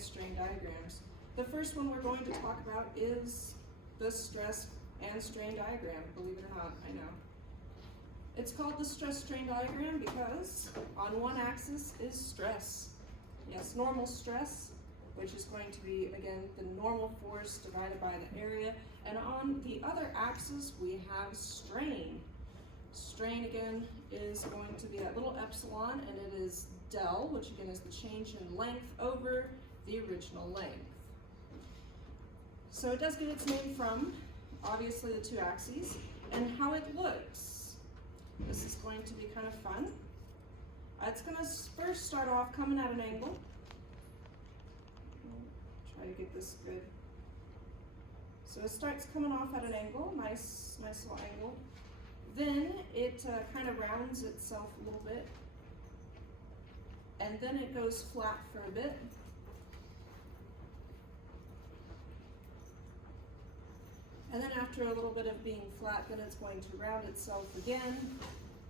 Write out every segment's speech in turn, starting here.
and strain diagrams. The first one we're going to talk about is the stress and strain diagram, believe it or not, I know. It's called the stress-strain diagram because on one axis is stress. Yes, normal stress, which is going to be, again, the normal force divided by the area. And on the other axis, we have strain. Strain, again, is going to be that little epsilon, and it is del, which again is the change in length over the original length. So it does get its name from, obviously, the two axes, and how it looks. This is going to be kind of fun. It's going to first start off coming at an angle. Try to get this good. So it starts coming off at an angle, nice little angle. Then it kind of rounds itself a little bit. And then it goes flat for a bit. And then after a little bit of being flat, then it's going to round itself again.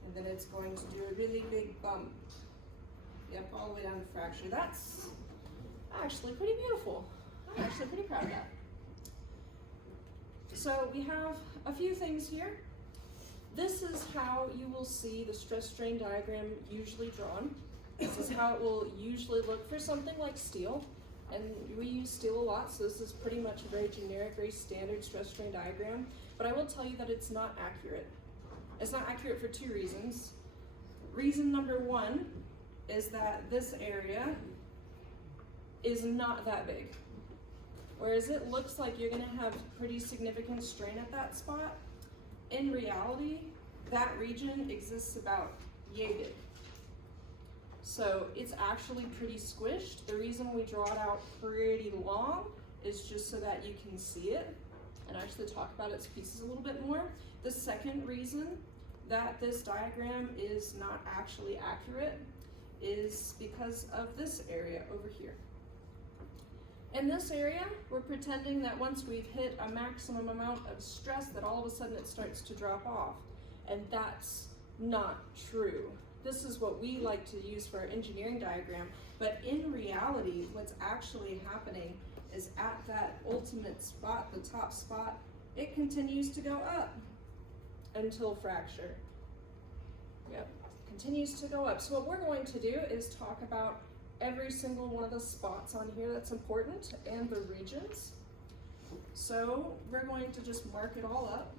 And then it's going to do a really big bump. Yep, all the way down to fracture. That's actually pretty beautiful. I'm actually pretty proud of that. So we have a few things here. This is how you will see the stress-strain diagram usually drawn. This is how it will usually look for something like steel. And we use steel a lot, so this is pretty much a very generic, very standard stress-strain diagram. But I will tell you that it's not accurate. It's not accurate for two reasons. Reason number one is that this area is not that big. Whereas it looks like you're going to have pretty significant strain at that spot, in reality, that region exists about yay big. So it's actually pretty squished. The reason we draw it out pretty long is just so that you can see it and actually talk about its pieces a little bit more. The second reason that this diagram is not actually accurate is because of this area over here. In this area, we're pretending that once we've hit a maximum amount of stress that all of a sudden it starts to drop off. And that's not true. This is what we like to use for our engineering diagram, but in reality, what's actually happening is at that ultimate spot, the top spot, it continues to go up until fracture. Yep, continues to go up. So what we're going to do is talk about every single one of the spots on here that's important and the regions. So we're going to just mark it all up,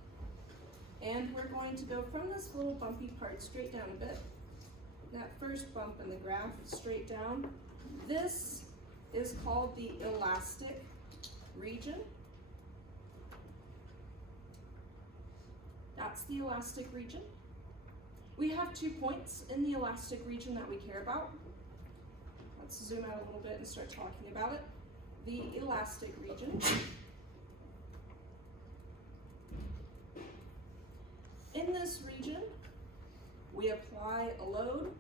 and we're going to go from this little bumpy part straight down a bit. That first bump in the graph straight down. This is called the elastic region. That's the elastic region. We have 2 points in the elastic region that we care about. Let's zoom out a little bit and start talking about it. The elastic region. In this region, we apply a load.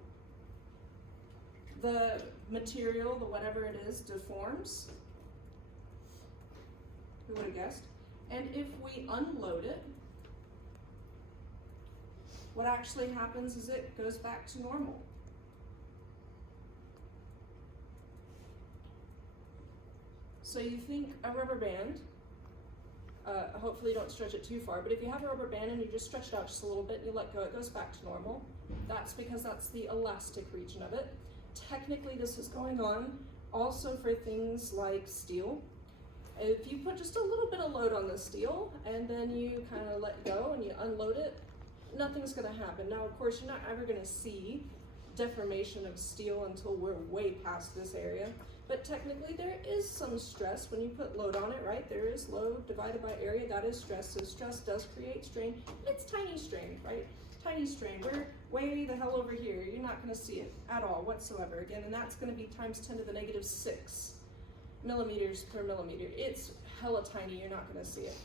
The material, the whatever it is, deforms. Who would have guessed? And if we unload it, what actually happens is it goes back to normal. So you think a rubber band, hopefully you don't stretch it too far, but if you have a rubber band and you just stretch it out just a little bit and you let go, it goes back to normal. That's because that's the elastic region of it. Technically, this is going on also for things like steel. If you put just a little bit of load on the steel and then you kind of let go and you unload it, nothing's going to happen. Now, of course, you're not ever going to see deformation of steel until we're way past this area. But technically, there is some stress when you put load on it, right? There is load divided by area, that is stress. So stress does create strain. It's tiny strain, right? Tiny strain. We're way the hell over here. You're not going to see it at all whatsoever. Again, and that's going to be times 10 to the negative 6 millimeters per millimeter. It's hella tiny. You're not going to see it.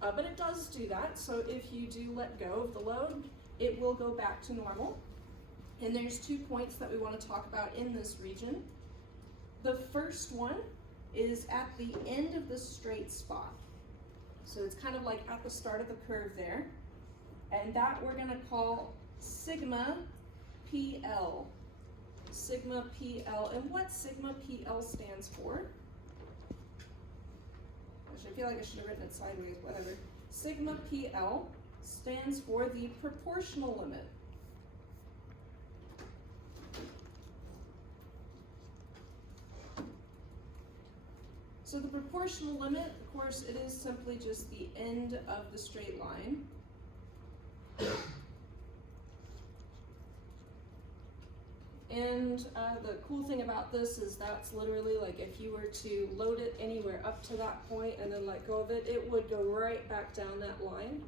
But it does do that. So if you do let go of the load, it will go back to normal. And there's 2 points that we want to talk about in this region. The first one is at the end of the straight spot. So it's kind of like at the start of the curve there. And that we're going to call sigma PL. sigma PL. And what sigma PL stands for? Actually, I feel like I should have written it sideways, whatever. Sigma PL stands for the proportional limit. So the proportional limit, of course, it is simply just the end of the straight line. And the cool thing about this is that's literally like if you were to load it anywhere up to that point and then let go of it, it would go right back down that line,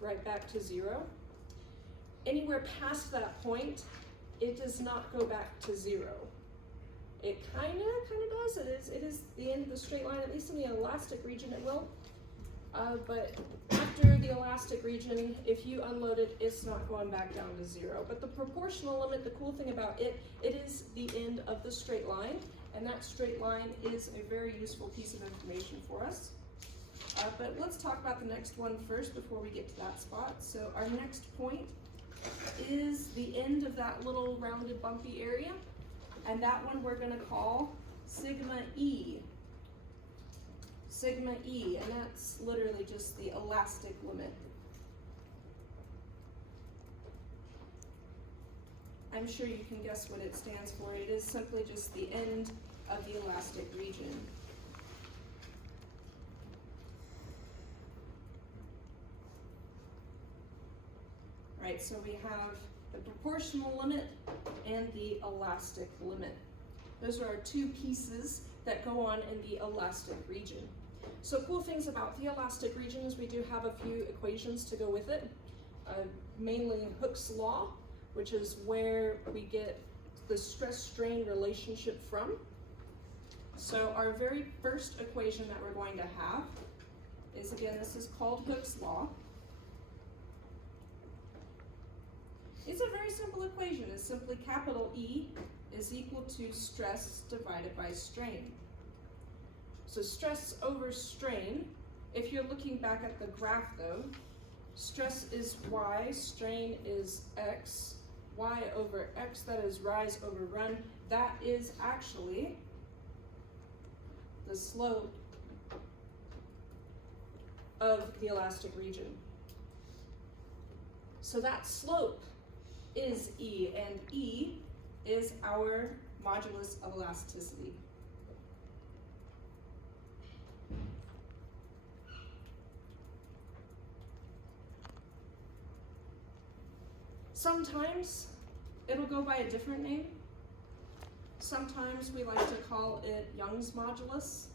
right back to 0. Anywhere past that point, it does not go back to 0. It kind of does. It is the end of the straight line, at least in the elastic region it will. But after the elastic region, if you unload it, it's not going back down to 0. But the proportional limit, the cool thing about it, it is the end of the straight line, and that straight line is a very useful piece of information for us. But let's talk about the next one first before we get to that spot. So our next point is the end of that little rounded bumpy area, and that one we're going to call sigma E. Sigma E, and that's literally just the elastic limit. I'm sure you can guess what it stands for. It is simply just the end of the elastic region. Right, so we have the proportional limit and the elastic limit. Those are our two pieces that go on in the elastic region. So cool things about the elastic region is we do have a few equations to go with it, mainly Hooke's law, which is where we get the stress-strain relationship from. So our very first equation that we're going to have is, again, this is called Hooke's law. It's a very simple equation. It's simply capital E is equal to stress divided by strain. So stress over strain, if you're looking back at the graph though, stress is y, strain is x, y over x, that is rise over run. That is actually the slope of the elastic region. So that slope is E, and E is our modulus of elasticity. Sometimes it'll go by a different name. Sometimes we like to call it Young's modulus,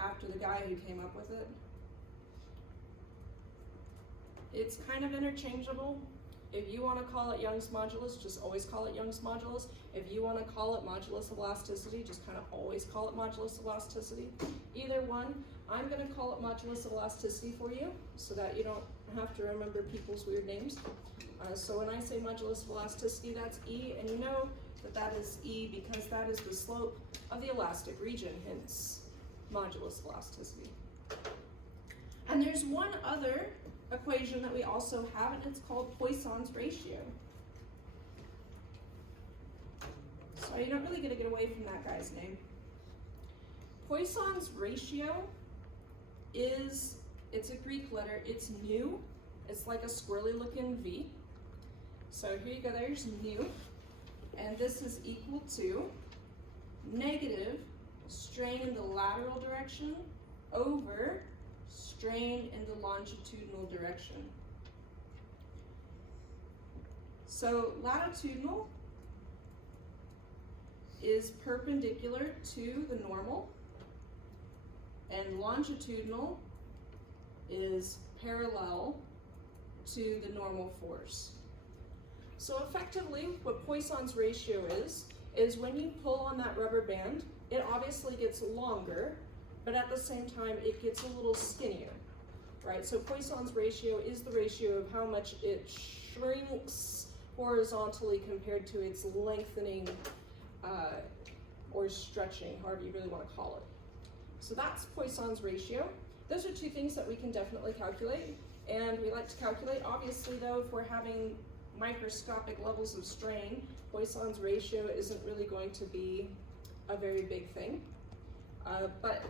after the guy who came up with it. It's kind of interchangeable. If you want to call it Young's modulus, just always call it Young's modulus. If you want to call it modulus of elasticity, just kind of always call it modulus of elasticity. Either one. I'm going to call it modulus of elasticity for you so that you don't have to remember people's weird names. So when I say modulus of elasticity, that's E, and you know that that is E because that is the slope of the elastic region, hence modulus of elasticity. And there's one other equation that we also have, and it's called Poisson's ratio. So you don't really get to get away from that guy's name. Poisson's ratio is, it's a Greek letter, it's nu. It's like a squirrely looking V. So here you go, there's nu. And this is equal to negative strain in the lateral direction over strain in the longitudinal direction. So latitudinal is perpendicular to the normal, and longitudinal is parallel to the normal force. So effectively, what Poisson's ratio is when you pull on that rubber band, it obviously gets longer, but at the same time, it gets a little skinnier, right? So Poisson's ratio is the ratio of how much it shrinks horizontally compared to its lengthening or stretching, however you really want to call it. So that's Poisson's ratio. Those are two things that we can definitely calculate, and we like to calculate. Obviously though, if we're having microscopic levels of strain, Poisson's ratio isn't really going to be a very big thing. But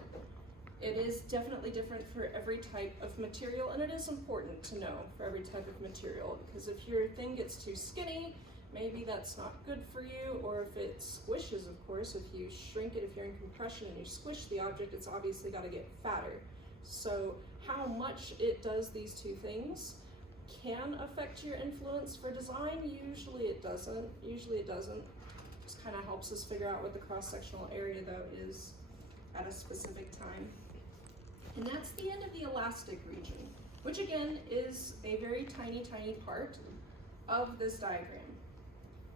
it is definitely different for every type of material, and it is important to know for every type of material, because if your thing gets too skinny, maybe that's not good for you, or if it squishes, of course, if you shrink it, if you're in compression and you squish the object, it's obviously got to get fatter. So how much it does these two things can affect your influence for design. Usually it doesn't. Just kind of helps us figure out what the cross-sectional area though is at a specific time. And that's the end of the elastic region, which again is a very tiny, tiny part of this diagram.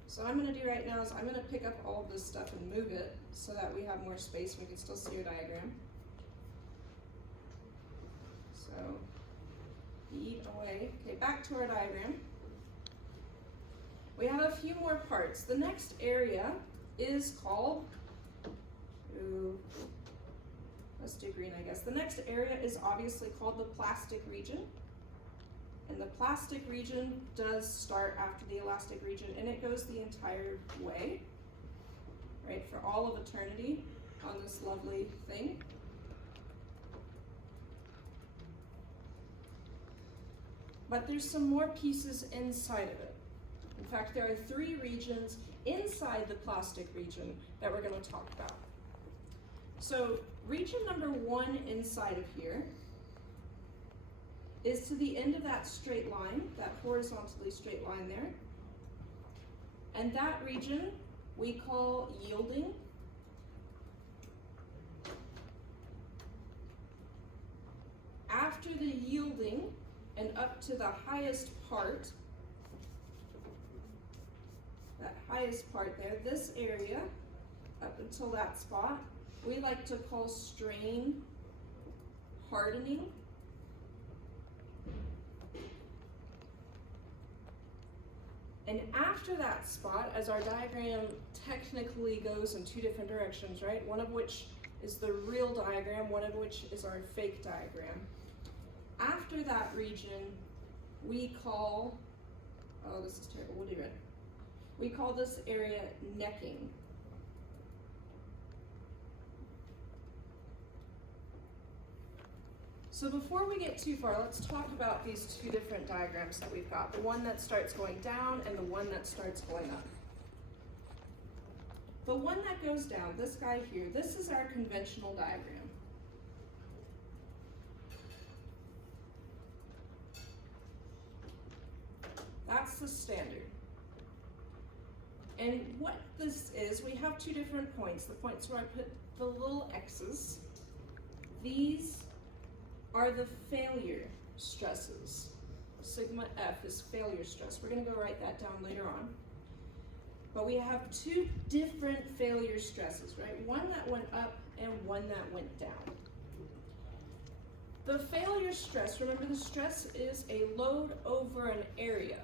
So what I'm going to do right now is I'm going to pick up all of this stuff and move it so that we have more space and we can still see our diagram. So eat away. Okay, back to our diagram. We have a few more parts. The next area is called, let's do green, I guess. The next area is obviously called the plastic region. And the plastic region does start after the elastic region, and it goes the entire way, right, for all of eternity on this lovely thing. But there's some more pieces inside of it. In fact, there are 3 regions inside the plastic region that we're going to talk about. So region number 1 inside of here is to the end of that straight line, that horizontally straight line there. And that region we call yielding. After the yielding and up to the highest part, that highest part there, this area, up until that spot, we like to call strain hardening. And after that spot, as our diagram technically goes in 2 different directions, right? One of which is the real diagram, one of which is our fake diagram. After that region, we call, oh, this is terrible, we'll do it. We call this area necking. So before we get too far, let's talk about these 2 different diagrams that we've got. The one that starts going down and the one that starts going up. The one that goes down, this guy here, this is our conventional diagram. That's the standard. And what this is, we have 2 different points. The points where I put the little X's. These are the failure stresses. Sigma F is failure stress. We're going to go write that down later on. But we have 2 different failure stresses, right? One that went up and one that went down. The failure stress, remember the stress is a load over an area.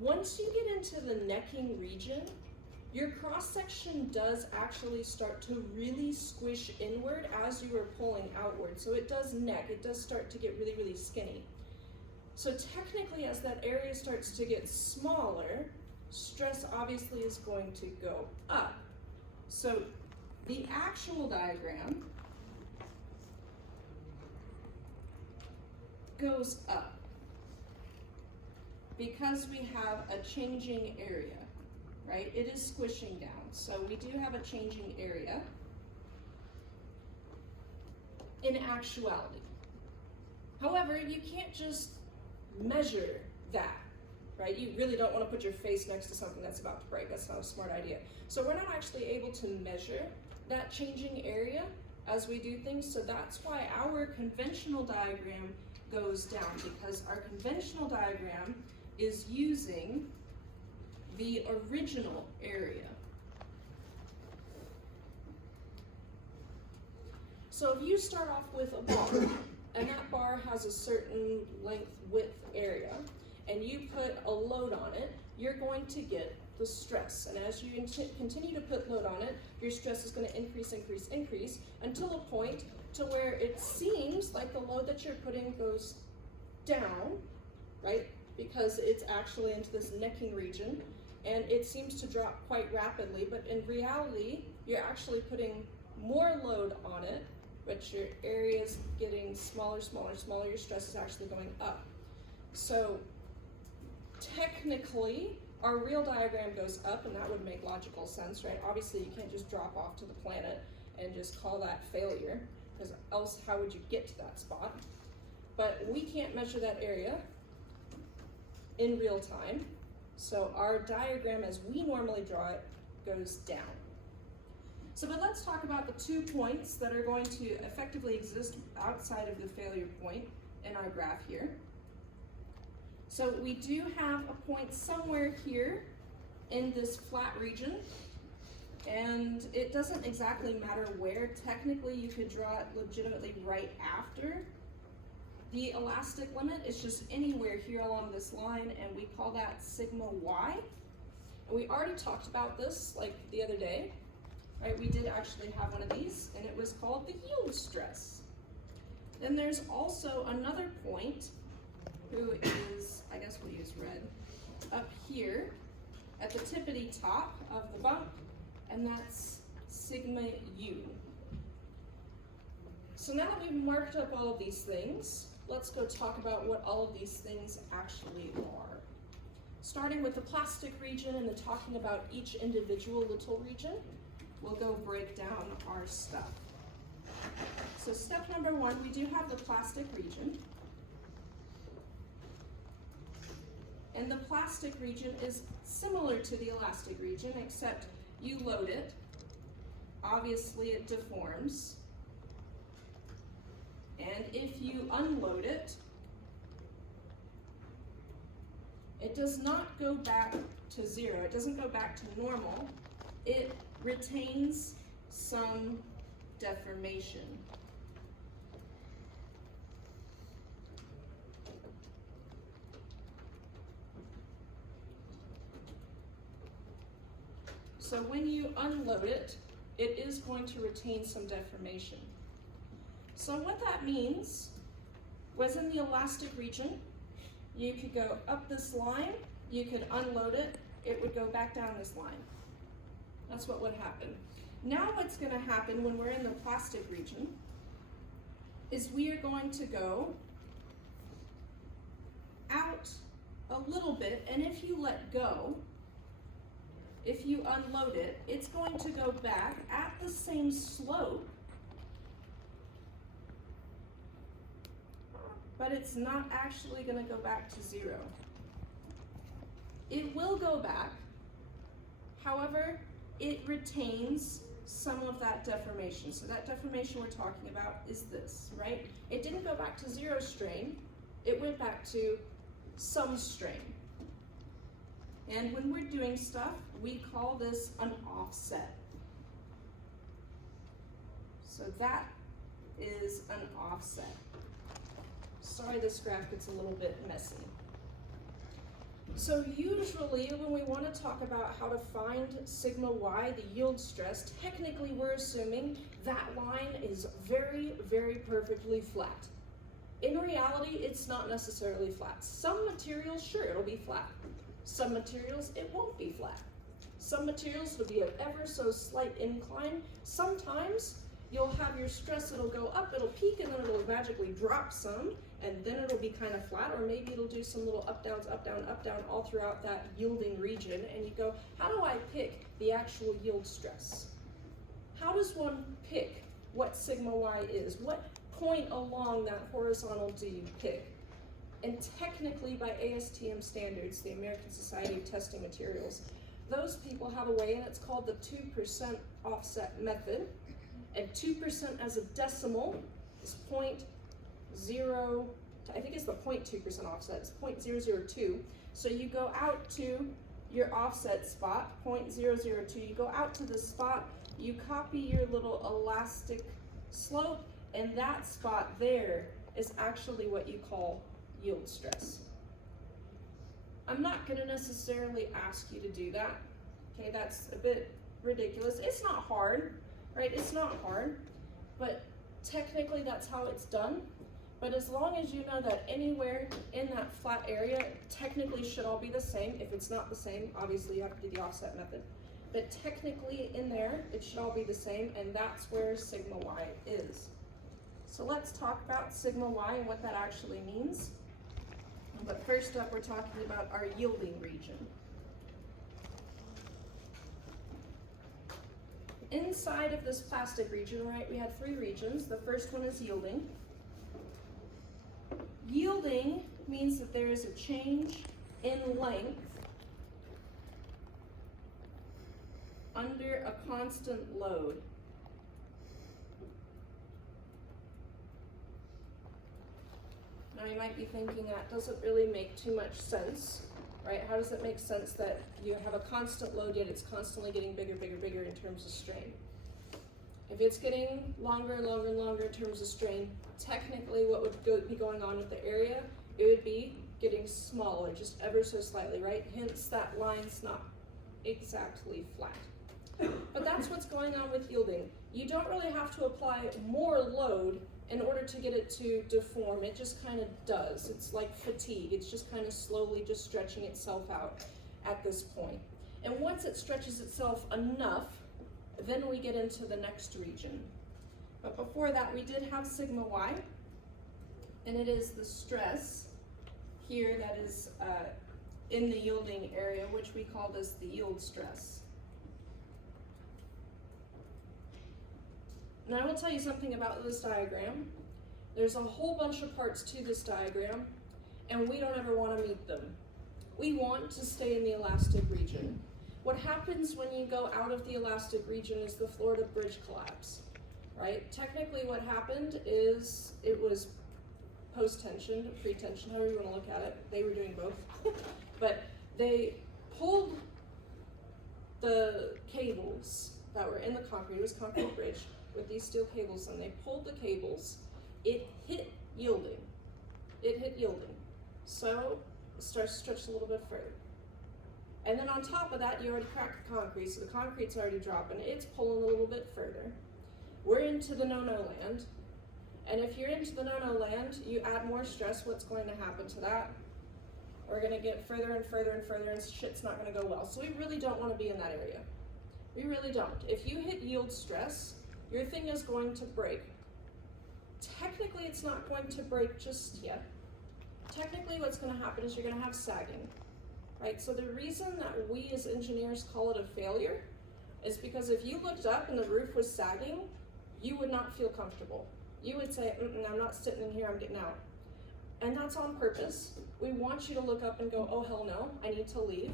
Once you get into the necking region, your cross-section does actually start to really squish inward as you are pulling outward. So it does neck, it does start to get really, really skinny. So technically, as that area starts to get smaller, stress obviously is going to go up. So the actual diagram goes up because we have a changing area. Right? It is squishing down. So we do have a changing area in actuality. However, you can't just measure that, right? You really don't want to put your face next to something that's about to break. That's not a smart idea. So we're not actually able to measure that changing area as we do things. So that's why our conventional diagram goes down, because our conventional diagram is using the original area. So if you start off with a bar, and that bar has a certain length, width area, and you put a load on it, you're going to get the stress. And as you continue to put load on it, your stress is going to increase, increase, increase, until a point to where it seems like the load that you're putting goes down, right? because it's actually into this necking region, and it seems to drop quite rapidly, but in reality, you're actually putting more load on it, but your area is getting smaller, smaller, smaller, your stress is actually going up. So technically, our real diagram goes up, and that would make logical sense, right? Obviously, you can't just drop off to the planet and just call that failure, because else how would you get to that spot? But we can't measure that area in real time, so our diagram as we normally draw it goes down. So but let's talk about the 2 points that are going to effectively exist outside of the failure point in our graph here. So we do have a point somewhere here in this flat region, and it doesn't exactly matter where. Technically, you could draw it legitimately right after the elastic limit. It's just anywhere here along this line, and we call that sigma y. And we already talked about this like the other day, right? We did actually have one of these, and it was called the yield stress. Then there's also another point, who is, I guess we'll use red, up here at the tippity top of the bump, and that's sigma u. So now that we've marked up all of these things, let's go talk about what all of these things actually are. Starting with the plastic region and then talking about each individual little region, we'll go break down our stuff. So step number 1, we do have the plastic region. And the plastic region is similar to the elastic region, except you load it. Obviously it deforms. And if you unload it, it does not go back to 0. It doesn't go back to normal. It retains some deformation. So when you unload it, it is going to retain some deformation. So what that means was in the elastic region, you could go up this line, you could unload it, it would go back down this line. That's what would happen. Now what's going to happen when we're in the plastic region is we are going to go out a little bit, and if you let go, if you unload it, it's going to go back at the same slope, but it's not actually going to go back to 0. It will go back, however, it retains some of that deformation. So that deformation we're talking about is this, right? It didn't go back to 0 strain, it went back to some strain. And when we're doing stuff, we call this an offset. So that is an offset. Sorry, this graph gets a little bit messy. So usually when we want to talk about how to find sigma y, the yield stress, technically we're assuming that line is very, very perfectly flat. In reality, it's not necessarily flat. Some materials, sure, it'll be flat. Some materials, it won't be flat. Some materials, it'll be an ever so slight incline. Sometimes you'll have your stress, it'll go up, it'll peak, and then it'll magically drop some, and then it'll be kind of flat, or maybe it'll do some little up, down, all throughout that yielding region, and you go, how do I pick the actual yield stress? How does one pick what sigma y is? What point along that horizontal do you pick? And technically by ASTM standards, the American Society of Testing Materials, those people have a way, and it's called the 2% offset method. And 2% as a decimal is 0.0, I think it's the 0.2% offset, it's 0.002. So you go out to your offset spot, 0.002, you go out to the spot, you copy your little elastic slope, and that spot there is actually what you call yield stress. I'm not going to necessarily ask you to do that. Okay, that's a bit ridiculous. It's not hard, right? It's not hard, but technically that's how it's done. But as long as you know that anywhere in that flat area technically should all be the same. If it's not the same, obviously you have to do the offset method. But technically in there, it should all be the same, and that's where sigma y is. So let's talk about sigma y and what that actually means. But first up, we're talking about our yielding region. Inside of this plastic region, right, we have 3 regions. The first one is yielding. Yielding means that there is a change in length under a constant load. Now you might be thinking that doesn't really make too much sense, right? How does it make sense that you have a constant load yet it's constantly getting bigger, bigger, bigger in terms of strain? If it's getting longer and longer and longer in terms of strain, technically what would be going on with the area, it would be getting smaller, just ever so slightly, right? Hence that line's not exactly flat. But that's what's going on with yielding. You don't really have to apply more load in order to get it to deform. It just kind of does. It's like fatigue. It's just kind of slowly just stretching itself out at this point. And once it stretches itself enough, then we get into the next region. But before that, we did have sigma y, and it is the stress here that is in the yielding area, which we call this the yield stress. And I will tell you something about this diagram. There's a whole bunch of parts to this diagram, and we don't ever want to meet them. We want to stay in the elastic region. What happens when you go out of the elastic region is the Florida bridge collapse, right? Technically what happened is it was post-tension, pre-tension, however you want to look at it. They were doing both. But they pulled the cables that were in the concrete. It was a concrete bridge with these steel cables, and they pulled the cables. It hit yielding. It hit yielding. So it starts to stretch a little bit further. And then on top of that, you already cracked the concrete, so the concrete's already dropping. It's pulling a little bit further. We're into the no-no land. And if you're into the no-no land, you add more stress, what's going to happen to that? We're gonna get further and further and further, and shit's not gonna go well. So we really don't wanna be in that area. We really don't. If you hit yield stress, your thing is going to break. Technically, it's not going to break just yet. Technically, what's gonna happen is you're gonna have sagging. Right, so the reason that we as engineers call it a failure is because if you looked up and the roof was sagging, you would not feel comfortable. You would say, I'm not sitting in here, I'm getting out. And that's on purpose. We want you to look up and go, oh hell no, I need to leave.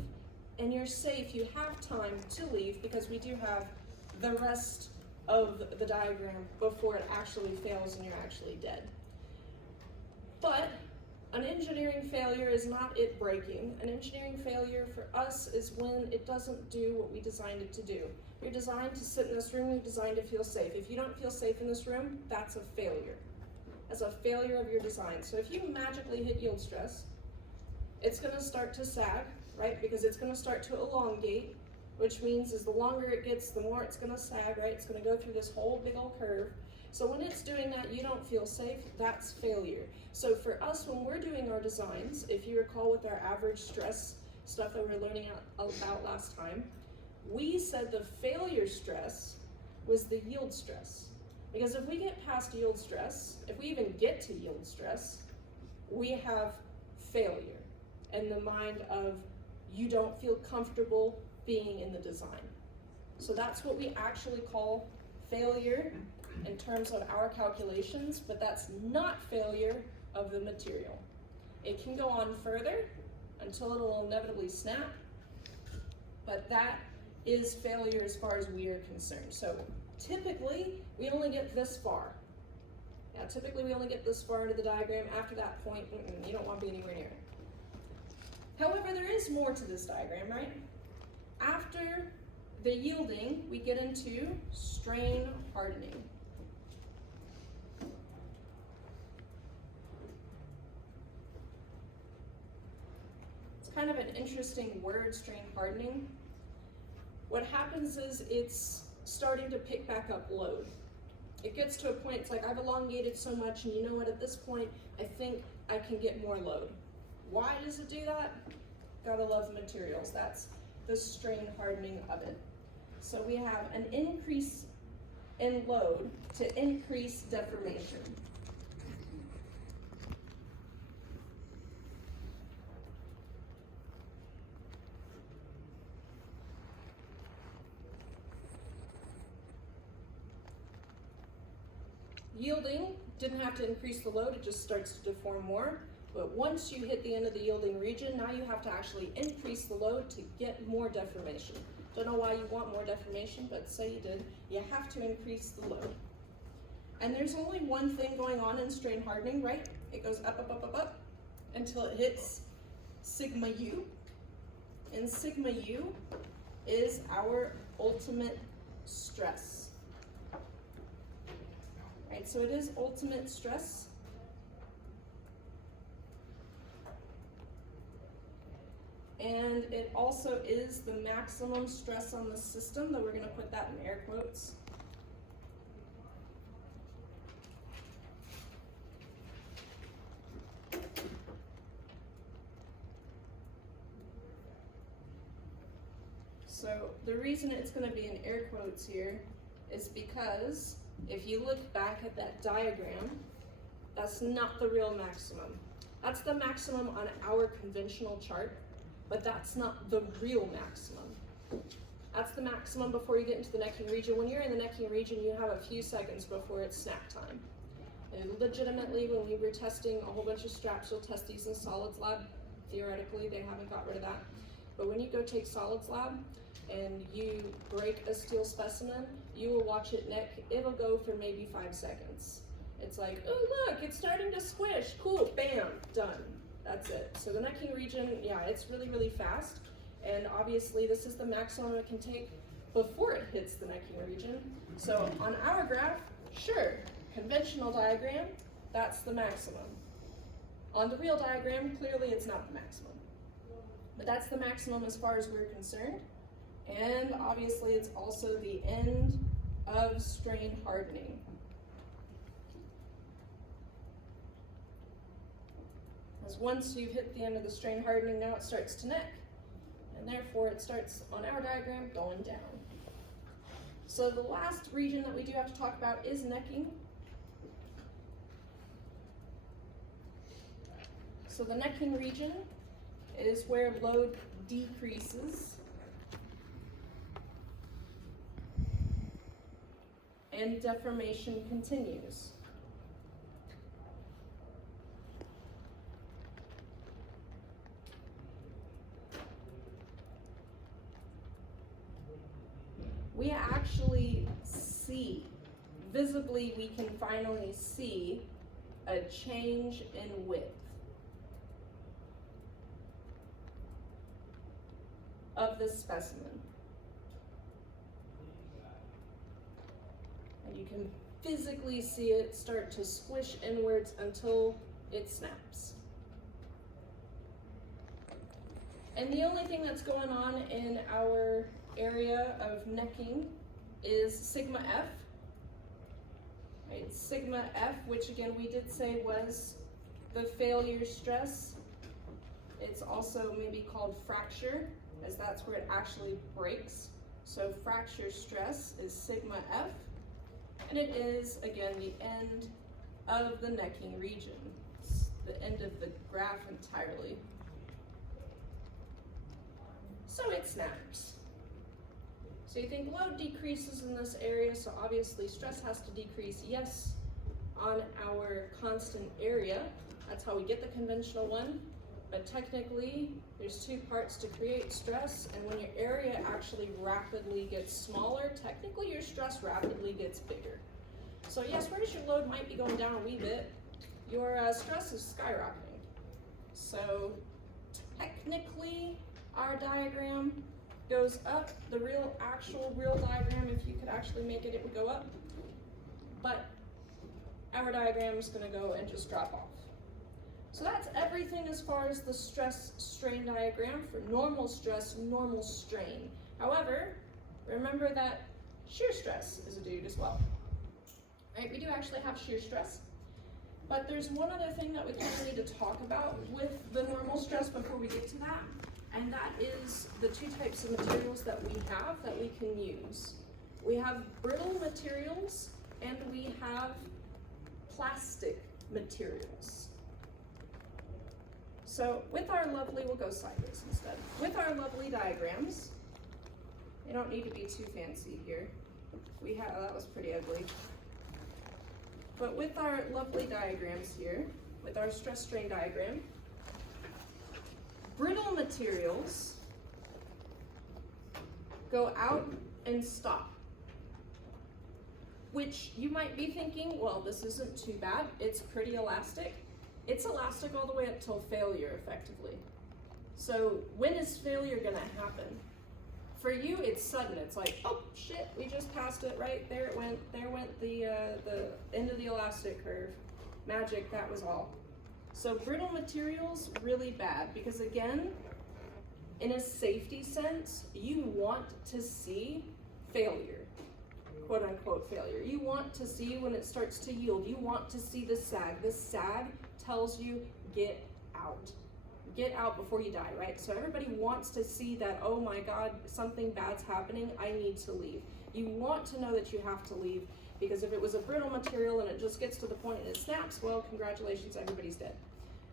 And you're safe, you have time to leave because we do have the rest of the diagram before it actually fails and you're actually dead. But an engineering failure is not it breaking. An engineering failure for us is when it doesn't do what we designed it to do. You're designed to sit in this room, you're designed to feel safe. If you don't feel safe in this room, that's a failure. That's a failure of your design. So if you magically hit yield stress, it's gonna start to sag, right? Because it's gonna start to elongate, which means is the longer it gets, the more it's gonna sag, right? It's gonna go through this whole big old curve. So when it's doing that, you don't feel safe, that's failure. So for us, when we're doing our designs, if you recall with our average stress stuff that we were learning about last time, we said the failure stress was the yield stress. Because if we get past yield stress, if we even get to yield stress, we have failure in the mind of you don't feel comfortable being in the design. So that's what we actually call failure in terms of our calculations, but that's not failure of the material. It can go on further until it'll inevitably snap, but that is failure as far as we are concerned. So typically, we only get this far. Yeah, typically we only get this far into the diagram. After that point, you don't want to be anywhere near it. However, there is more to this diagram, right? After the yielding, we get into strain hardening. It's kind of an interesting word, strain hardening. What happens is it's starting to pick back up load. It gets to a point, it's like I've elongated so much, and you know what, at this point, I think I can get more load. Why does it do that? Gotta love materials. That's the strain hardening of it. So we have an increase in load to increase deformation. Yielding didn't have to increase the load, it just starts to deform more. But once you hit the end of the yielding region, now you have to actually increase the load to get more deformation. Don't know why you want more deformation, but say you did, you have to increase the load. And there's only one thing going on in strain hardening, right? It goes up, up, up, up, up, until it hits sigma U. And sigma U is our ultimate stress. Right, so it is ultimate stress. And it also is the maximum stress on the system, though we're going to put that in air quotes. So the reason it's going to be in air quotes here is because if you look back at that diagram, that's not the real maximum. That's the maximum on our conventional chart, but that's not the real maximum. That's the maximum before you get into the necking region. When you're in the necking region, you have a few seconds before it's snap time. And legitimately, when we were testing a whole bunch of straps, you'll test these in solids lab. Theoretically, they haven't got rid of that. But when you go take solids lab and you break a steel specimen, you will watch it neck. It'll go for maybe 5 seconds. It's like, oh look, it's starting to squish. Cool, bam, done. That's it. So the necking region, yeah, it's really, really fast. And obviously this is the maximum it can take before it hits the necking region. So on our graph, sure, conventional diagram, that's the maximum. On the real diagram, clearly it's not the maximum. But that's the maximum as far as we're concerned. And obviously it's also the end of strain hardening. Because once you've hit the end of the strain hardening, now it starts to neck. And therefore it starts on our diagram going down. So the last region that we do have to talk about is necking. So the necking region is where load decreases and deformation continues. We actually see, visibly we can finally see a change in width of the specimen. And you can physically see it start to squish inwards until it snaps. And the only thing that's going on in our area of necking is sigma F. Right, sigma F, which again we did say was the failure stress. It's also maybe called fracture, as that's where it actually breaks. So fracture stress is sigma F, and it is again the end of the necking region. It's the end of the graph entirely. So it snaps. So you think load decreases in this area, so obviously stress has to decrease, yes, on our constant area. That's how we get the conventional one. But technically, there's two parts to create stress, and when your area actually rapidly gets smaller, technically your stress rapidly gets bigger. So yes, whereas your load might be going down a wee bit, your stress is skyrocketing. So technically, our diagram goes up. The real diagram, if you could actually make it, it would go up. But our diagram is going to go and just drop off. So that's everything as far as the stress strain diagram for normal stress, normal strain. However, remember that shear stress is a dude as well. right? We do actually have shear stress. But there's one other thing that we kind of need to talk about with the normal stress before we get to that, and that is the two types of materials that we have that we can use. We have brittle materials and we have plastic materials. So with our lovely, we'll go sideways instead. With our lovely diagrams, they don't need to be too fancy here. We have, that was pretty ugly. But with our lovely diagrams here, with our stress strain diagram, brittle materials go out and stop. Which you might be thinking, well, this isn't too bad. It's pretty elastic. It's elastic all the way up till failure, effectively. So when is failure gonna happen? For you, it's sudden. It's like, oh shit, we just passed it, right? There it went. There went the end of the elastic curve. Magic, that was all. So brittle materials, really bad, because again, in a safety sense, you want to see failure, quote unquote failure. You want to see when it starts to yield. You want to see the sag. The sag tells you, get out. Get out before you die, right? So everybody wants to see that, oh my God, something bad's happening, I need to leave. You want to know that you have to leave, because if it was a brittle material and it just gets to the point and it snaps, well, congratulations, everybody's dead.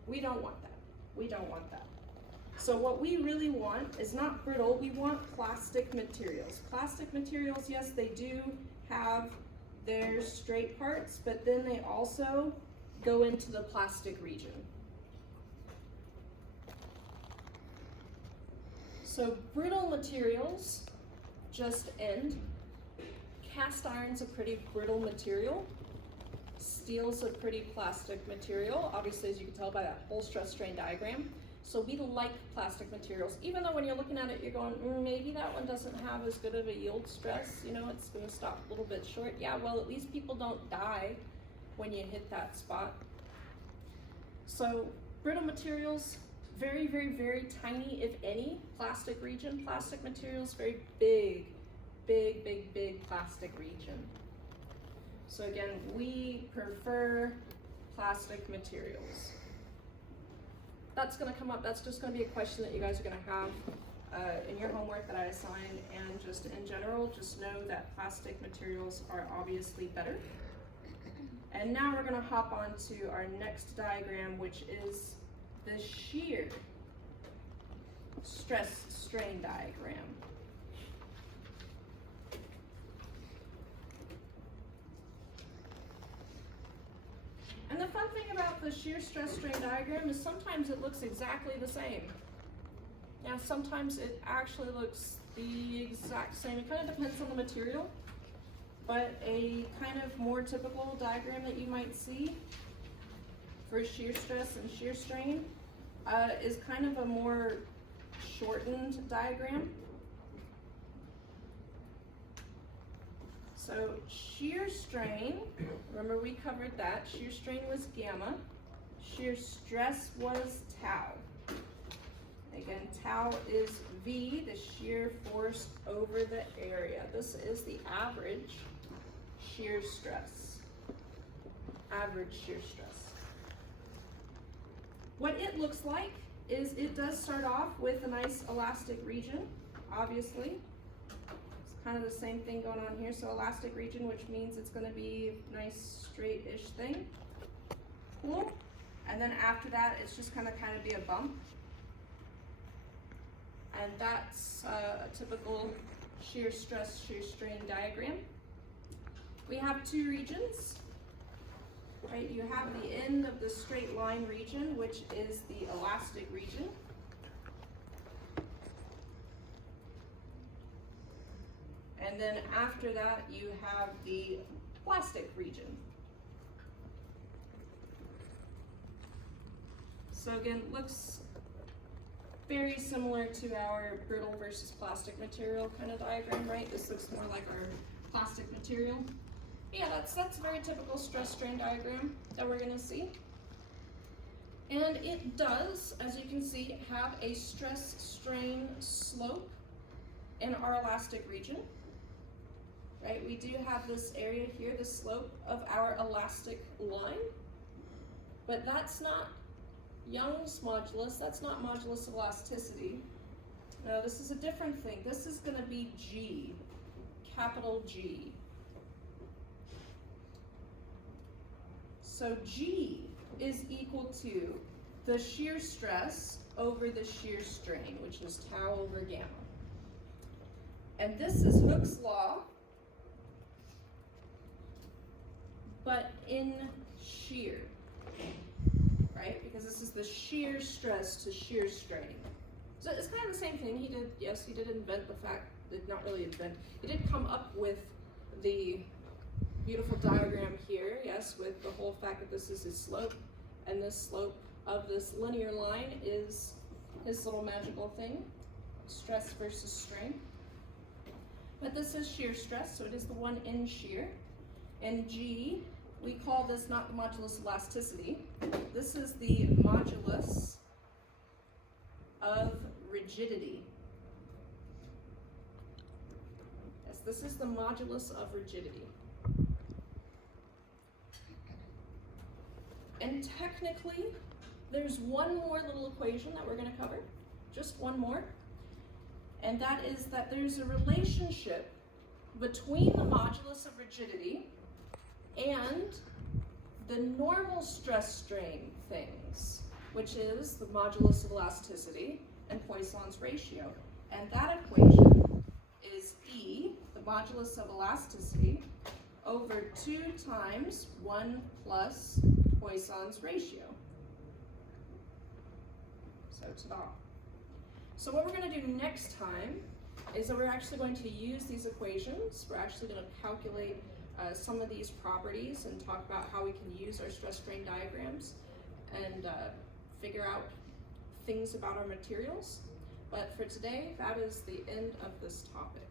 We don't want that. We don't want that. So what we really want is not brittle, we want plastic materials. Plastic materials, yes, they do have their straight parts, but then they also go into the plastic region. So brittle materials just end. Cast iron's a pretty brittle material. Steel's a pretty plastic material, obviously, as you can tell by that whole stress strain diagram. So we like plastic materials, even though when you're looking at it, you're going, maybe that one doesn't have as good of a yield stress, you know, it's gonna stop a little bit short. Yeah, well, at least people don't die when you hit that spot. So brittle materials, very, very, very tiny, if any, plastic region. Plastic materials, very big, big, big, big plastic region. So again, we prefer plastic materials. That's gonna come up, that's just gonna be a question that you guys are gonna have in your homework that I assign, and just in general, just know that plastic materials are obviously better. And now we're gonna hop on to our next diagram, which is the shear stress strain diagram. And the fun thing about the shear stress strain diagram is sometimes it looks exactly the same. Yeah, sometimes it actually looks the exact same. It kind of depends on the material, but a kind of more typical diagram that you might see for shear stress and shear strain is kind of a more shortened diagram. So shear strain, remember we covered that. Shear strain was gamma. Shear stress was tau. Again, tau is V, the shear force over the area. This is the average shear stress. Average shear stress. What it looks like is it does start off with a nice elastic region, obviously. Kind of the same thing going on here. So elastic region, which means it's going to be a nice straight-ish thing. Cool. And then after that, it's just kind of be a bump. And that's a typical shear stress, shear strain diagram. We have two regions, right? You have the end of the straight line region, which is the elastic region. And then after that, you have the plastic region. So again, looks very similar to our brittle versus plastic material kind of diagram, right? This looks more like our plastic material. Yeah, that's a very typical stress strain diagram that we're gonna see. And it does, as you can see, have a stress strain slope in our elastic region. right? We do have this area here, the slope of our elastic line, but that's not Young's modulus, that's not modulus of elasticity. No, this is a different thing. This is going to be G, capital G. So G is equal to the shear stress over the shear strain, which is tau over gamma. And this is Hooke's law, but in shear, right? Because this is the shear stress to shear strain. So it's kind of the same thing. He did invent the fact, did not really invent, he did come up with the beautiful diagram here, yes, with the whole fact that this is his slope, and this slope of this linear line is his little magical thing, stress versus strain. But this is shear stress, so it is the one in shear. And G, we call this not the modulus of elasticity, this is the modulus of rigidity. Yes, this is the modulus of rigidity. And technically, there's one more little equation that we're going to cover, just one more, and that is that there's a relationship between the modulus of rigidity and the normal stress strain things, which is the modulus of elasticity and Poisson's ratio. And that equation is E, the modulus of elasticity, over 2 times 1 plus Poisson's ratio. So ta-da. So what we're going to do next time is that we're actually going to use these equations. We're actually going to calculate some of these properties and talk about how we can use our stress strain diagrams and figure out things about our materials. But for today, that is the end of this topic.